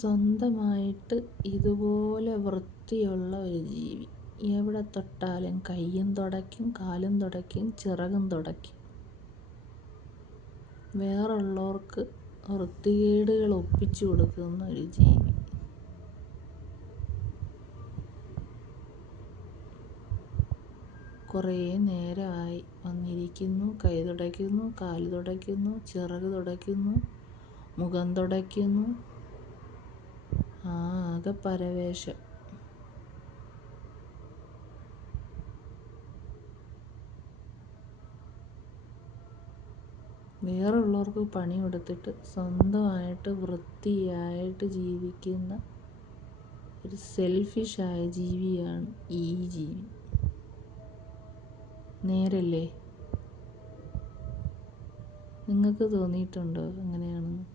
സ്വന്തമായിട്ട് ഇതുപോലെ വൃത്തിയുള്ള ഒരു ജീവി. എവിടെ തൊട്ടാലും കയ്യും തുടയ്ക്കും, കാലും തുടയ്ക്കും, ചിറകും തുടയ്ക്കും. വേറുള്ളവർക്ക് വൃത്തികേടുകൾ ഒപ്പിച്ചു കൊടുക്കുന്ന ഒരു ജീവി. കുറേ നേരമായി വന്നിരിക്കുന്നു. കൈ തുടയ്ക്കുന്നു, കാല് തുടയ്ക്കുന്നു, ചിറക് തുടയ്ക്കുന്നു, മുഖം തുടയ്ക്കുന്നു. ആകെ പരവേശം. വേറുള്ളവർക്ക് പണി കൊടുത്തിട്ട് സ്വന്തമായിട്ട് വൃത്തിയായിട്ട് ജീവിക്കുന്ന ഒരു സെൽഫിഷായ ജീവിയാണ് ഈ ജീവി. നേരല്ലേ? നിങ്ങൾക്ക് തോന്നിയിട്ടുണ്ടോ അങ്ങനെയാണെന്ന്?